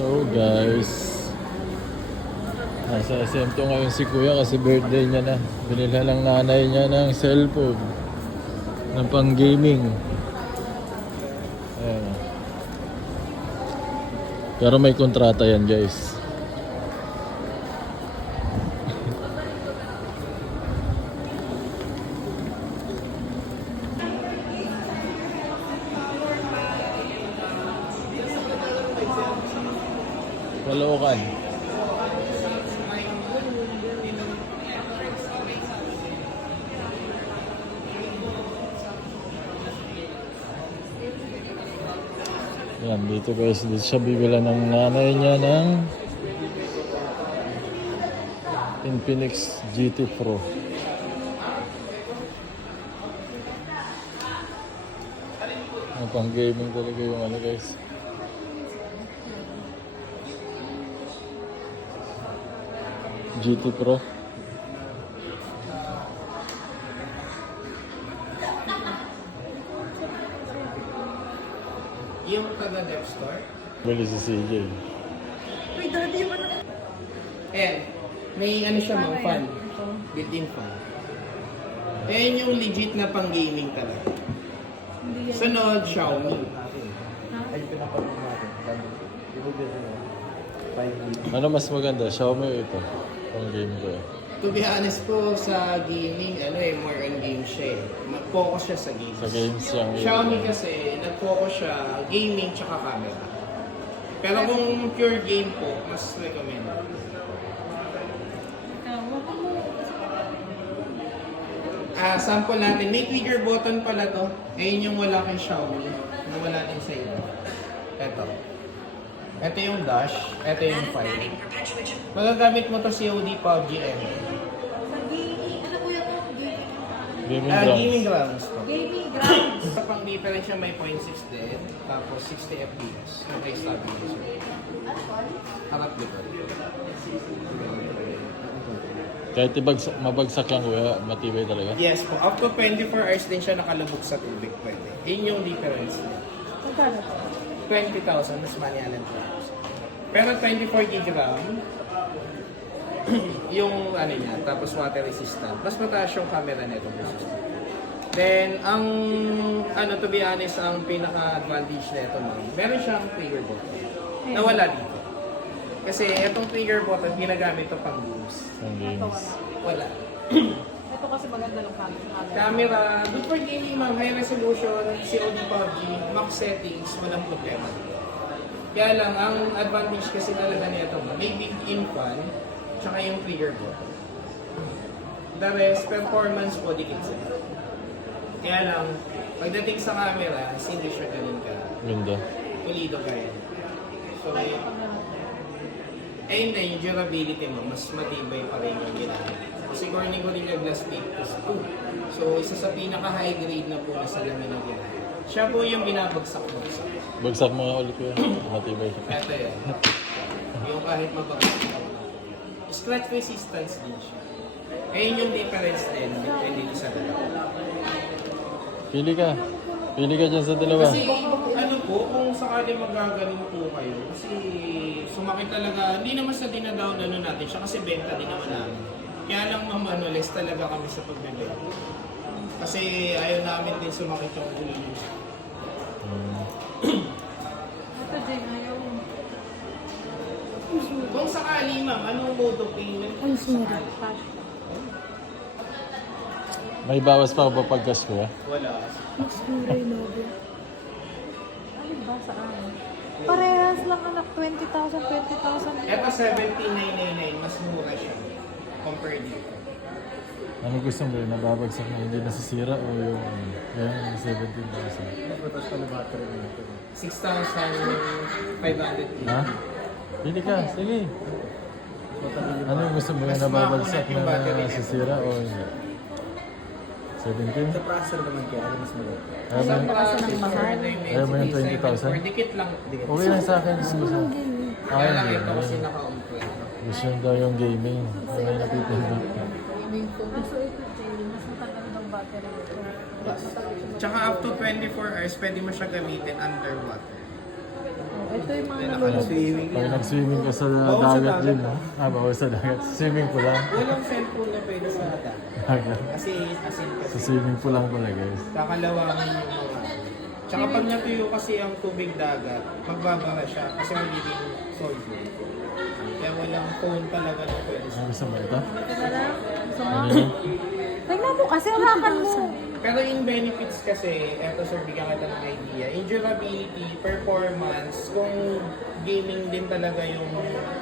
So guys, nasa SM2 ngayon si Kuya kasi birthday niya na. Binilhan ng nanay niya ng cellphone ng pang gaming. Ayan. Pero may kontrata yan guys. Caloocan. Yan, dito guys, dito siya bibilan ng nanay niya ng Infinix GT Pro. Ang pang gaming talaga yung ano guys. GT Pro. Yung taga-Dev Store. Bali si CJ. Uy, daddy, ano? Ayan. May ano siya mga fan. Built-in fan. Ayan yung legit na pang gaming talaga. Sunod, Xiaomi. Ano mas maganda? Xiaomi o ito? Pang game ko eh. To be honest po, sa gaming, more on game siya eh. Mag-focus siya sa games. Sa games yung Xiaomi kasi, nag-focus siya gaming tsaka camera. Pero kung pure game po, mas recommend. Sample natin. May trigger button pala to. Ayun yung wala kay Xiaomi. Na wala din sa iba. Ito. Ito yung dash. Ito yung fire. Magagamit mo to COD, PUBG, and Ano po yan? gaming grounds. gaming grounds to. Gaming grounds. Sa pang difference siya may 0.6 din. Tapos 60 FPS. Yung may stabilizer. Harap likod. Kahit mabagsak lang kuya, matibay talaga. Yes po. Up to 24 hours din siya nakalubog sa tubig. Pwede. Yun yung difference. Magkano po? 20,000 mas manyalan po. Pero 24 gig RAM, yung ano niya, tapos water resistant. Mas mataas yung camera nito versus. Then, ang to be honest, ang pinaka-advantage nito meron siyang trigger button. Nawala dito. Kasi itong trigger button, ginagamit to pang games. Pang games. Wala. Ito kasi maganda lang camera. Camera, good for gaming ma'am, high resolution, COD PUBG, max settings, walang problema. Kaya lang, ang advantage kasi talaga nito, may built-in fan, tsaka yung trigger button. The rest, performance po, dikit sila. Kaya lang, pagdating sa camera, hindi siya ganun ka. Ganda. Pulido ka yan. So, hindi, yung durability mo, mas matibay pa rin yung ginamit. Kasi Corning Gorilla Glass 8 plus 2. So, isa sa pinaka-high grade na po na salamin ng ginamit. Siya po yung binabagsak-bagsak. Bagsak mo nga ulit kuya. Matibay. Ito yan. Yung kahit mabagsak. Scratch resistance din siya. Ayun yung difference din between dito sa dalawa. Pili ka. Pili ka dyan sa dalawa. Kasi ano po, kung sakali magagaling po kayo, kasi sumakit talaga, hindi naman sa dinadaw natin siya kasi benta din naman namin. Kaya lang less talaga kami sa pagbibenta. Kasi ayaw namin din sumakit yung ulo niyo. Ito, Jay, ayaw mo. Kung sakali ma'am, anong mode of payment? Ay, sorry. Cash. May bawas pa ba pagkas kuya? Wala. Mas mura yung Nobia. Ano ba saan? Parehas lang anak, 20,000, 20,000. Eto 17,999, mas mura siya. Compared dito. Ano gusto mo yun? Nababagsak na hindi nasisira o yung 17,000? 6,500. Ha? Pili ka. Sige. Ano yung gusto mo yun? Mas Nababagsak makunat yung battery na niya. nasisira o hindi? 17? Sa processor naman kaya, ano mas maganda? Ayaw mo yun? Ayaw mo yung 20,000? Dikit lang. Okay lang sa akin. Gusto mo. Kaya lang hindi. ito kasi naka-on-point. Gusto nyo daw yung gaming. Ano yung napipili? So, ito, Jay, mas matagal ng battery ito. Tsaka up to 24 hours, pwede mo siya gamitin underwater. Ito yung mga nalulubog. Swimming Pag lang. nag-swimming ka sa dagat din, no? Bawal sa dagat. Swimming pool lang. Walang cellphone na pwede sa ata. Dagat. Kasi asin Sa kasi. swimming pool lang pala, guys. Kakalawangin yung mga. Tsaka pag natuyo kasi ang tubig dagat, magbabara siya kasi magiging solvent. Kaya walang phone talaga na pwede sa. Ano gusto mo ito? Wala. Gusto mo? Ano yun? Tignan mo kasi hawakan mo. Pero in benefits kasi, eto sir, bigyan kita ng idea. In durability, performance, kung gaming din talaga yung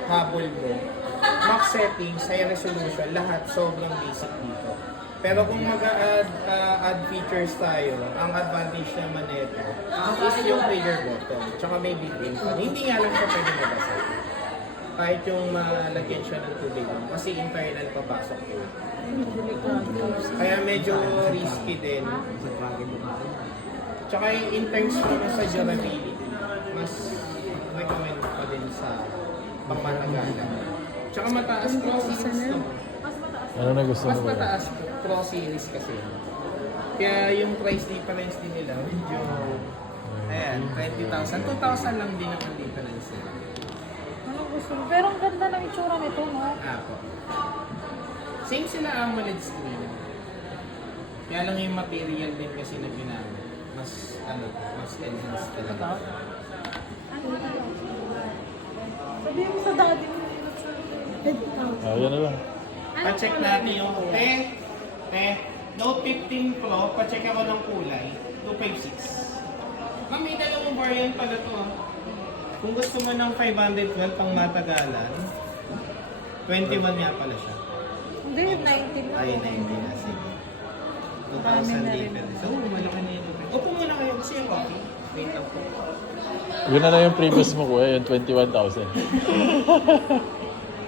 habol mo, max settings, high resolution, lahat sobrang basic dito. Pero kung mag-add features tayo, ang advantage naman nito is yung trigger button, tsaka may built-in fan. Hindi nga lang siya pwede mabasa. Kahit yung malagyan siya ng tubig mo, kasi internal papasok yun. Kaya medyo risky din. Tsaka in terms naman sa durability, mas recommend pa din sa pangmatagalan. Tsaka mataas Pro Series to. Ano na gusto Mas mo? mataas Pro Series kasi. Kaya yung price difference din nila, medyo, ayan, 20,000. 2,000 lang din ang difference nila. Anong gusto mo? Pero ang ganda ng itsura nito, no? Apo. Same sila AMOLED screen. Kaya lang yung material din kasi na ginamit. Mas enhanced talaga. Sabi mo sa daddy mo. Ah, yan na lang. Pa-check natin yung Note 15 Pro, pa-check ako ng kulay, 256. Ma'am, may dalawang variant pala to. Kung gusto mo ng 512 pang matagalan, 21 nga pala siya. Hindi, 19 na. Ay, 19 na. Sige. 2,000 difference. So, malaki na yun. Upo muna kayo kasi yung coffee. Wait lang po. Yun na lang yung previous mo, kuya. Yung 21,000.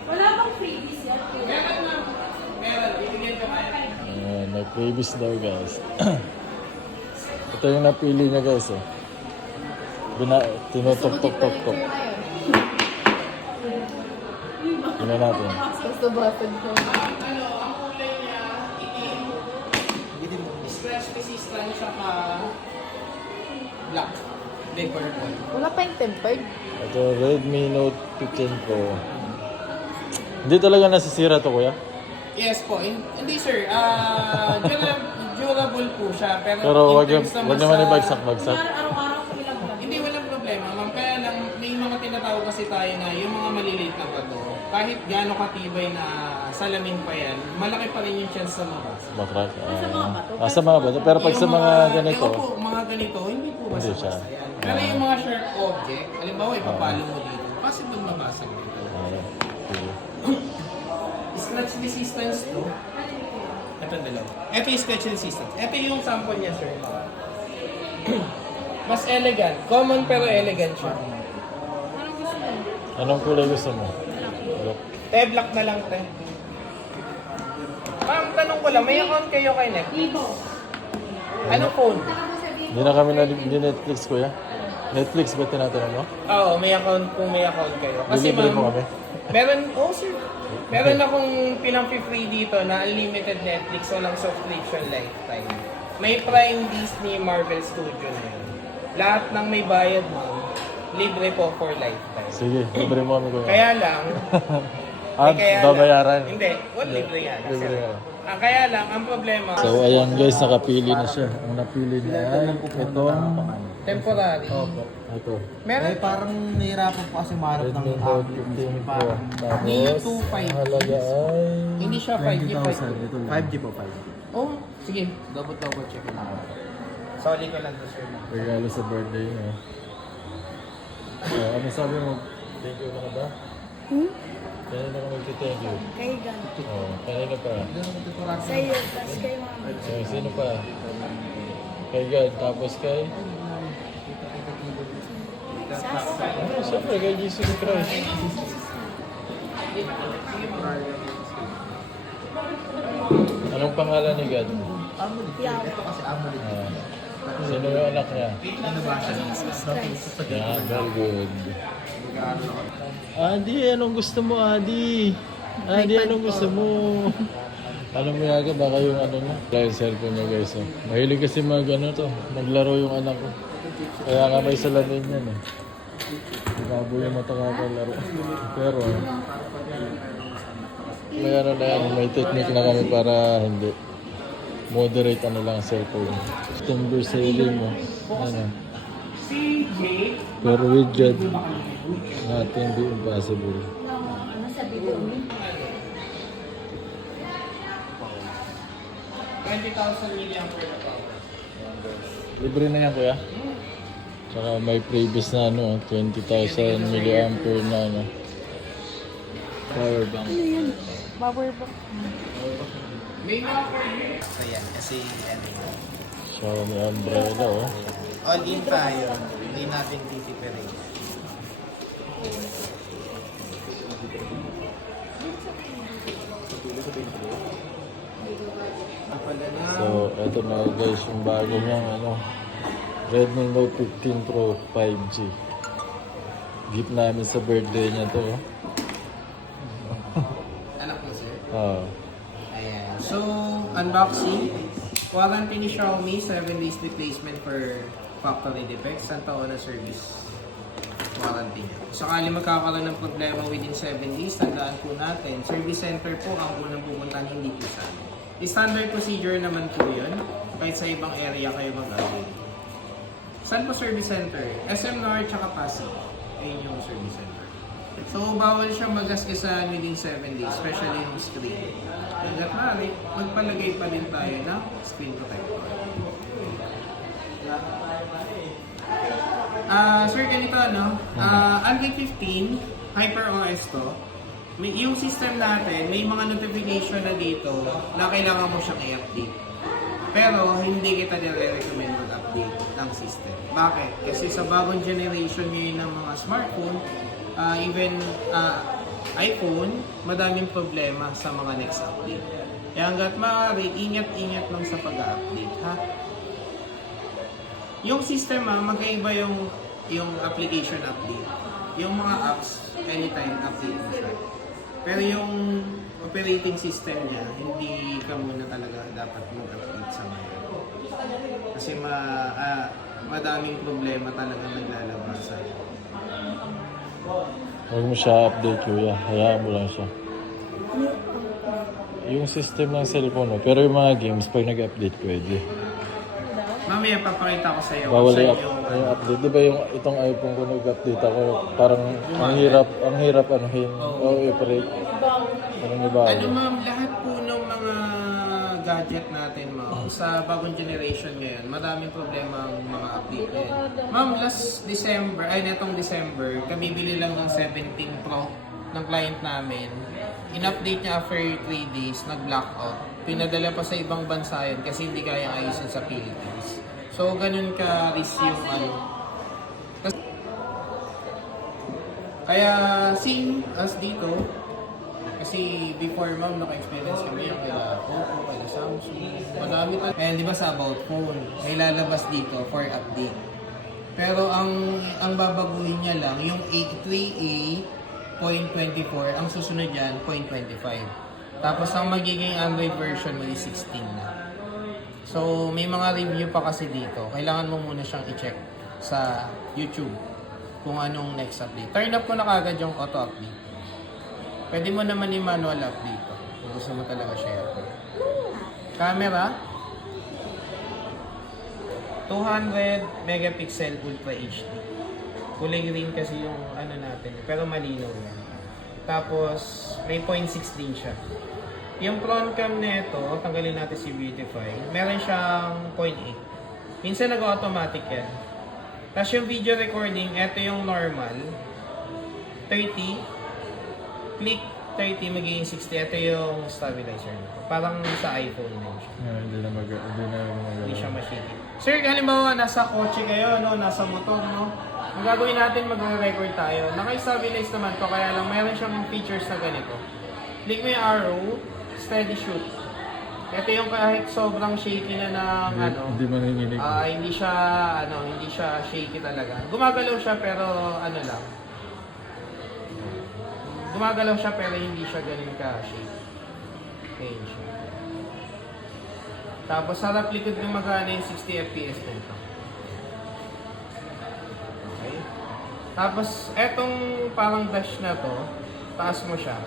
Wala bang freebies yan? Meron na. Meron. Bibigyan ko kayo. May previous daw, guys. Ito yung napili niya, guys. Oh. Tinutok-tok-tok-tok. Tingnan natin. Gusto ba? Ang kulay niya, itim. Scratch resistant siya ka black. Hindi, purple. Wala pa yung tempered. Ito, Redmi Note 15 Pro. Hindi talaga nasisira to, kuya? Yes po. Hindi sir. Durable po siya. Pero Pero in terms wag naman ibagsak-bagsak. Araw-araw ko ilang Hindi, walang problema. Ma'am, kaya lang may mga tinatawag kasi tayo na yung mga maliliit na bato. Kahit gaano katibay na salamin pa yan, malaki pa rin yung chance sa mabasa. Bakrak. Sa mga bato. Pero pag sa mga ganito, Ewan po, mga ganito, hindi po Hindi basta-basta siya. yan. Pero yung mga sharp object, halimbawa ipapalo mo dito, kasi doon mabasag dito. sige. Scratch resistance to. Ito ang dalawa. Ito yung scratch resistance. Ito yung sample niya, sir. Mas elegant. Common pero elegant siya. Anong kulay gusto mo? Black na lang, te. Ma'am, tanong ko lang, may account kayo kay Netflix? Anong phone? Hindi na kami na Netflix, kuya. Netflix ba tinatanong mo? Oo, may account kung may account kayo. Kasi Libre mo ma'am, kami. meron, sir. Meron akong pinang-free dito na unlimited Netflix, walang subscription lifetime. May Prime Disney Marvel Studio na yun. Lahat ng may bayad mo, libre po for lifetime. Sige, libre mo kami, kuya. Kaya lang, kaya babayaran. lang, hindi, libre yan. Libre yan. Kaya lang, ang problema, So, ayan guys, nakapili na siya. Ang napili niya ay itong... temporary. Ito. Meron parang nahirapan po kasi maharap ng Redmi Note 15 Pro. Tapos, ang halaga ay... Hindi siya 5G, 20,000. Ito lang. 5G po, 5G. Oh, sige. Double check ko na. Sorry ko lang to, sir. Regalo sa birthday niya. Ano sabi mo? Thank you ka na ba? Kanina ka magti-thank you. Kay Gan. Kanina pa. Sa iyo, tapos kay mama. So, sino pa? Kay God, tapos kay... Siyempre, kay Jesus Christ. Anong pangalan ni God? Yaw. Sino yung anak niya? Jesus Christ. Yeah, very good. Adi, anong gusto mo, Adi? Adi, anong gusto mo? Alam mo yaga, baka yung ano niya. Wala yung cellphone niya, guys. Oh. Mahilig kasi maglaro yung anak ko. Kaya nga may salamin yan eh. Babo yung mata kakalaro. Pero, may ano na yan, may technique na kami para hindi. Moderate ano lang ang cellphone. Timber sailing mo. Ano. Pero with Jed, nothing be impossible. Ano sa video mo? 20,000 milliampere na power. Libre na yan kuya. Tsaka may previous na ano, 20,000 milliampere na ano. Power bank. Ano yan? Power bank. May mga So yan, kasi ano, Xiaomi umbrella oh. all in tayo. Hindi natin titipirin. So, eto na guys, yung bago niyang ano, Redmi Note 15 Pro 5G. Gift namin sa birthday niya to. Oh. anak mo, sir. Ah, Ayan. So, unboxing. Warranty ni Xiaomi, 7 days replacement for factory defects. Isang taon na service warranty niya. Kung sakali magkakaroon ng problema within 7 days, tandaan po natin, service center po ang unang pupuntahan, hindi po sa amin. Standard procedure naman po yun. Kahit sa ibang area kayo mag-avail. Saan po service center? SM North tsaka Pasig. Ayun yung service center. So, bawal siya magasgasan within 7 days, especially yung screen. Hanggat maaari, magpalagay pa din tayo ng screen protector. Sir, ganito ano? Android 15, HyperOS to. Yung system natin, may mga notification na dito na kailangan mo siyang i-update. Pero, hindi kita nire-recommend mag-update ng system. Bakit? Kasi sa bagong generation ngayon ng mga smartphone, even iPhone, madaming problema sa mga next update. Kaya hanggat maaari, ingat-ingat lang sa pag-update, ha? Yung system, magkaiba yung application update. Yung mga apps, anytime update mo siya. Pero yung operating system niya, hindi ka muna talaga dapat mag-update sa ngayon. Kasi madaming problema talaga naglalabas sa'yo. huwag mo siya update kuya. Hayaan mo lang siya. Yung system ng cellphone mo, pero yung mga games, pag nag-update pwede. Mamaya papakita ko sa'yo. Bawal Saan yung update. Di ba yung itong iPhone ko nag-update ako, parang ang hirap anuhin. I-operate. Parang iba. Ano ma'am, lahat po ng mga gadget natin ma'am, sa bagong generation ngayon, madaming problema ang mga update ngayon. Ma'am, last December, netong December, kabibili lang ng 17 Pro ng client namin. In-update niya after 3 days, nag-blackout. Pinadala pa sa ibang bansa yun kasi hindi kayang ayusin sa Philippines. So, ganun ka-risk yung ano. Kaya, same as dito, kasi before ma'am, naka-experience kami yung kaya Oppo, kaya Samsung, madami pa. And di ba sa about phone, may lalabas dito for update. Pero ang babaguhin niya lang, yung 3A 0.24, ang susunod yan, 0.25. Tapos ang magiging Android version mo is 16 na. So, may mga review pa kasi dito. Kailangan mo muna siyang i-check sa YouTube kung anong next update. Turn up ko na kagad yung auto-update. Pwede mo naman i-manual update to kung gusto mo talaga share. Camera 200 megapixel Ultra HD. Kulay green kasi yung ano natin, pero malinaw yan. Tapos may 0.6 din siya. Yung front cam nito, tanggalin natin si Beautify. Meron siyang 0.8. Minsan nag-automatic yan. Tapos yung video recording, ito yung normal. 30. Click 30, magiging 60. Ito yung stabilizer nito. Parang sa iPhone din siya. Hindi na Hindi siya mashiki. Sir, halimbawa nasa kotse kayo, no? Nasa motor, no? Ang gagawin natin, magre-record tayo. Naka-stabilize naman to, kaya lang mayroon siyang features na ganito. Click mo yung arrow, steady shoot. Ito yung kahit sobrang shaky na ng Hindi manginginig. hindi siya shaky talaga. Gumagalaw siya pero lang. Gumagalaw siya pero hindi siya ganun ka shaky. Ayan siya. Tapos harap likod yung magana yung 60 FPS nito. Okay. Tapos, etong parang dash na to, taas mo siya.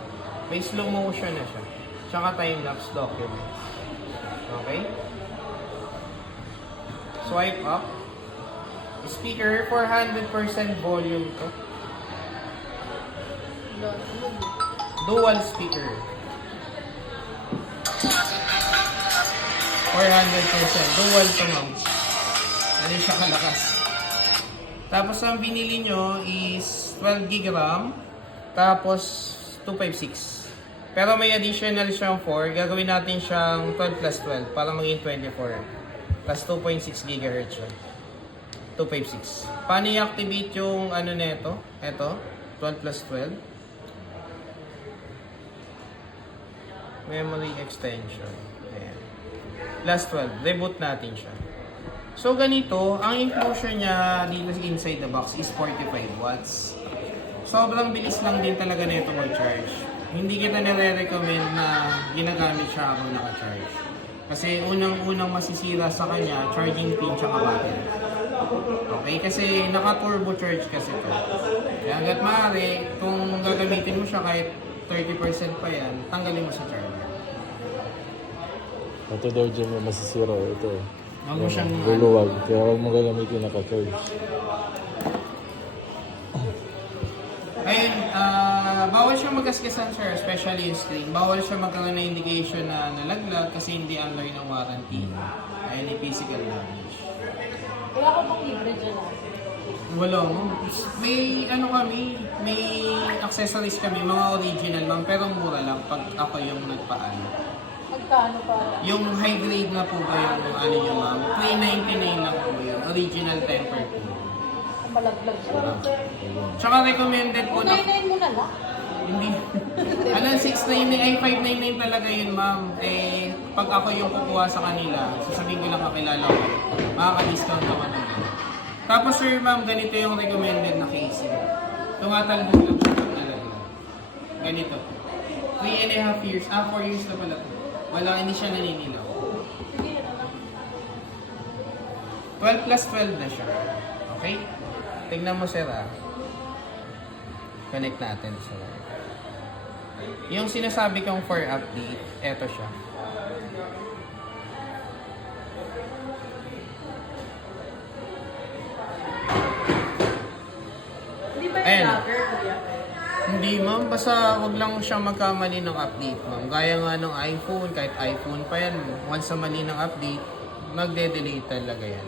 May slow motion na siya. Tsaka time-lapse documents. Okay? Swipe up. Speaker, 400% volume to. Dual speaker. 400%. Dual to, ma'am. Ano siya kalakas. Tapos ang binili nyo is 12 GB RAM. Tapos 256. Pero may additional siyang 4. Gagawin natin siyang 12 plus 12 para maging 24. Plus 2.6 GHz siya. 256. Paano i-activate yung ano neto? Ito. 12 plus 12. Memory extension. Ayan. Plus 12. Reboot natin siya. So ganito, ang inclusion niya dito inside the box is 45 watts. Sobrang bilis lang din talaga na ito mag-charge. Hindi kita nire-recommend na ginagamit siya habang naka-charge. Kasi unang-unang masisira sa kanya, charging pin tsaka battery. Okay? Kasi naka-turbo charge kasi ito. Kaya hanggat maaari, kung gagamitin mo siya kahit 30% pa yan, tanggalin mo sa charger. Ito daw dyan may masisira ito. Huwag mo siyang Luluwag. Kaya huwag mo gagamitin naka-charge. Ayun, bawal siya magasgasan, sir, especially yung screen. Bawal siya magkaroon ng indication na nalaglag kasi hindi under ng warranty. Any physical damage. Wala ko pang libre dyan. Wala mo. May ano kami, may accessories kami, mga original lang, pero mura lang pag ako yung nagpaano. Magkano pa? Yung high grade na po ba yung ano nyo, ma'am? 399 lang po yun. Original tempered po. Malaglag siya. Tsaka recommended po na... 299 mo na lang. Hindi. Alam, 699 ay 599 talaga yun, ma'am. Eh, pag ako yung kukuha sa kanila, sasabihin ko lang kakilala ko, makaka-discount ako na yun. Tapos sir, ma'am, ganito yung recommended na casing. Tumatalbog lang siya pag nalaglag. Ganito. 3.5 years. 4 years na pala to. Wala, hindi siya naninilaw. 12 plus 12 na siya. Okay? Tignan mo, sir, ah. Connect natin sa yung sinasabi kong for update, eto siya. Hindi ba Ayan. yung logger, kuya? Hindi, ma'am. Basta wag lang siya magkamali ng update, ma'am. Gaya nga ng iPhone, kahit iPhone pa yan, once na mali ng update, magde-delete talaga yan.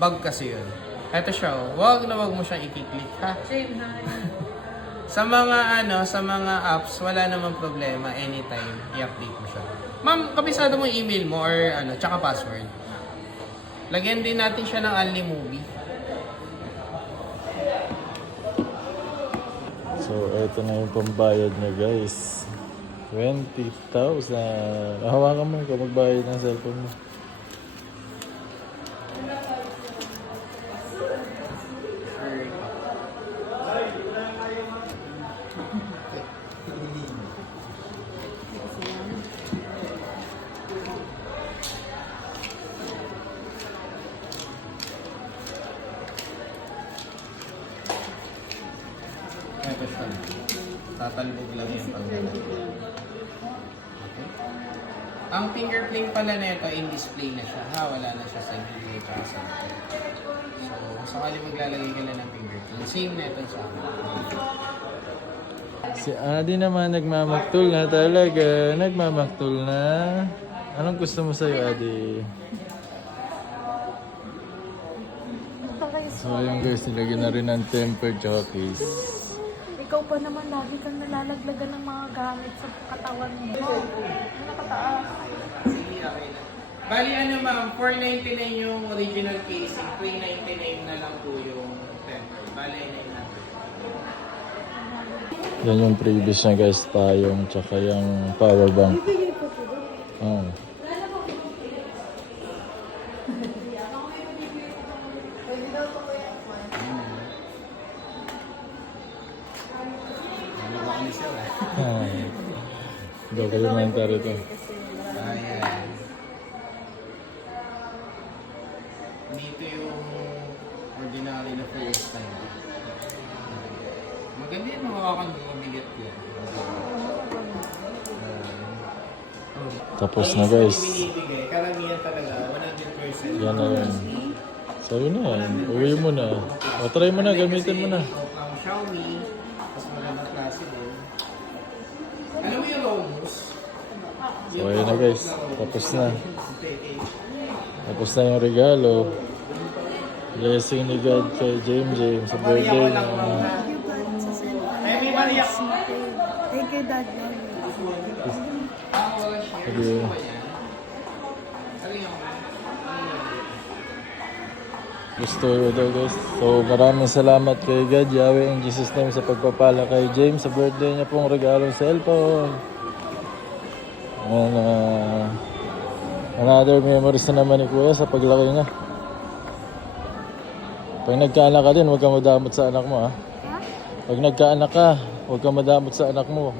Bug kasi yun. Eto siya, oh. Wag na wag mo siyang i-click, ha? Same na. Sa mga apps, wala namang problema. Anytime, i-update mo siya. Ma'am, kabisado mo yung email mo or tsaka password. Lagyan din natin siya ng Only Movie. So, ito na yung pambayad niya, guys. 20,000. Hawakan mo ikaw magbayad ng cellphone mo. Ito siya. Tatalbog lang yung pagdala. Okay. Ang fingerprint pala nito in display na siya, ha? Wala na siya sa video at sa So, sakali maglalagay ka na ng fingerprint. Same na ito sa akin. Si Adi naman nagmamaktul na talaga. Nagmamaktul na. Anong gusto mo sa'yo, Adi? So, ayun guys, nilagyan na rin ng tempered tsaka case. Ikaw pa naman, lagi kang nalalaglagan ng mga gamit sa katawan mo. Ano nakataas? Sige, okay na. Bali ma'am, 499 yung original casing, 399 na lang po yung tempered. Bali natin. Yan yung previous na guys, tayong tsaka yung power bank. Bibigay ko po doon. Oh. Pwede daw po kuya. Ano ba kami sir eh? Documentary to. Ayan. Dito yung ordinary na first time. Maganda yan, mawakan mo, mabigat yan. Tapos na guys. Binibigay, karamihan talaga, 100%. Yan na yun. So yun na yan. Uwi mo na. O try mo na, gamitin mo na. Ang Xiaomi, tapos magandang klase din. Alam mo yung Romus? So ayun na guys. Tapos na. Tapos na yung regalo. Blessing ni God kay James sa birthday Mariya ko niya. lang mga. Thank you, God, sa cellphone. Ay, may Mariya. Thank you, Dad. Love you. Sige. Gusto ko daw guys. So maraming salamat kay God, Yahweh in Jesus name sa pagpapala kay James sa birthday niya pong regalong cellphone. And another memories na naman ni Kuya sa paglaki niya. Pag nagkaanak ka din, huwag kang madamot sa anak mo ha. Pag nagkaanak ka, huwag kang madamot sa anak mo.